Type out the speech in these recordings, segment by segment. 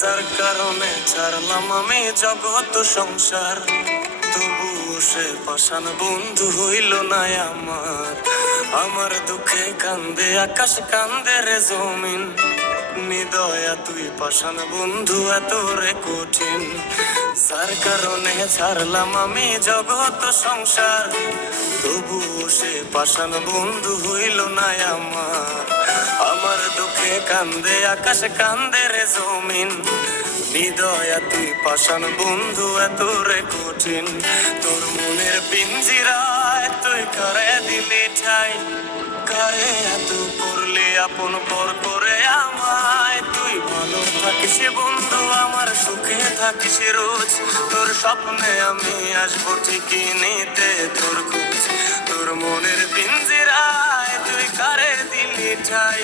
যার কারণে ছাড়লাম আমি জগৎ সংসার, তবুও সে পাষাণ বন্ধু হইল না আমার। আমার দুঃখে কান্দে আকাশ, কান্দে রে জমিন, নিদয়া তুই পাষাণ বন্ধু এত রে কঠিন। যার কারণে ছাড়লাম আমি জগৎ সংসার, তবুও সে পাষাণ বন্ধু হইল না আমার। আমার দুঃখে কান্দে আকাশ, কান্দে রে জমিন, নিদয়া তুই পাষাণ বন্ধু এত রে কঠিন। তোর মনের পিঞ্জিরায় তুই কারে দিলি ঠাই, কারে এত করলি আপন পর করে আমায়। তুই ভালো থাকিস বন্ধু, আমার সুখে থাকিস রোজ, তোর স্বপ্নে আমি আসবো ঠিকই নিতে তোর খোঁজ। তোর মনের পিঞ্জিরায় তুই কারে দিলি ঠাই,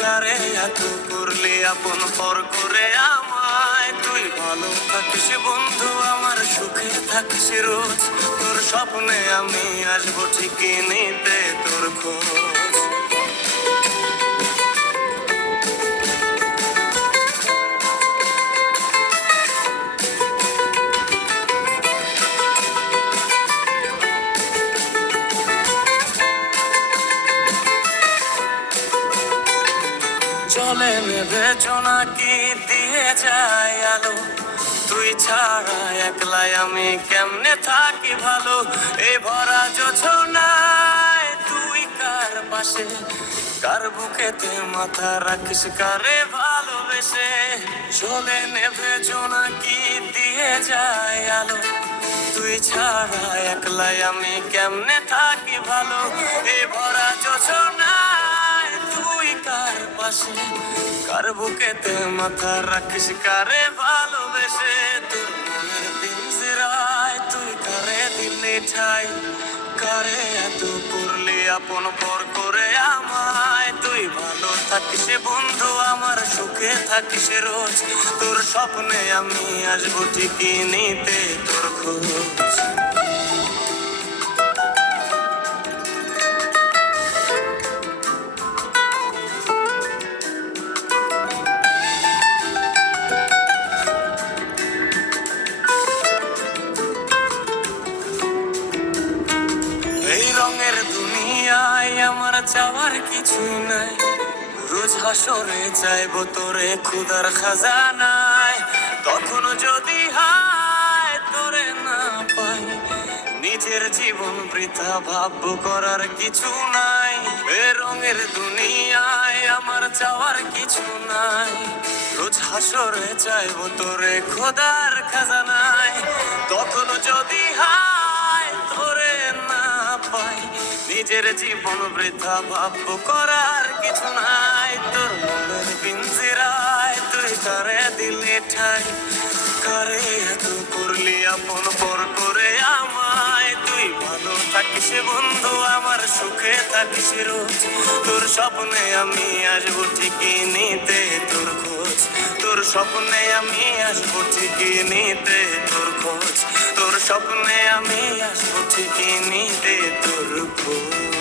কারে এত করলি আপন পর করে আমায়। তুই ভালো থাকিস বন্ধু, আমার সুখে থাকিস রোজ, তোর স্বপ্নে আমি আসবো ঠিকই নিতে তোর খোঁজ। চলে নেবে জোনাকি দিয়ে যায় আলো, তুই ছাড়া একলাই আমি কেমনে থাকি ভালো। এই ভরা যোছনায় তুই কার পাশে, কার বুকেতে মাথা রাখিস কারে ভালোবেসে। চলে নেবে জোনাকি দিয়ে যায় আলো, তুই ছাড়া একলাই আমি কেমনে থাকি ভালো। এই ভরা যোছনায় তুই কার পাশে, কার বুকেতে মাথা রাখিস কারে ভালোবেসে। তোর মনের পিঞ্জিরায় তুই কারে দিলি ঠাই, কারে এত করলি আপন পর করে আমায়। তুই ভালো থাকিস বন্ধু, আমার সুখে থাকিস রোজ, তোর স্বপ্নে আমি আসবো ঠিকই নিতে তোর খোঁজ। এই রঙের দুনিয়ায় আমার চাওয়ার কিছুই নাই, রোজ হাসরে চাইবো তোরে ক্ষুধার খাজানায়। তখন যদি হায় তোরে না পাই, নিজের জীবন বৃথা ভাববো করার কিছু নাই। এ রঙের দুনিয়ায় আমার চাওয়ার কিছু নাই, রোজ হাসরে চাইবো তোরে খোদার খাজানায়। তখন যদি হায় তোরে না পাই, নিজের জীবন বৃথা ভাববো করার কিছু নাই। তোর মনের পিঞ্জিরায় তুই কারে দিলি ঠাই, কারে এত করলি আপন পর করে আমায়। তুই ভালো থাকিস বন্ধু, আমার সুখে থাকিস রোজ, তোর স্বপ্নে আমি আসবো ঠিকই নিতে তোর খোঁজ। তোর স্বপ্নে আমি আসবো ঠিকই নিতে তোর খোঁজ, তোর স্বপ্নে আমি আসবো ঠিকই নিতে তোর খোঁজ।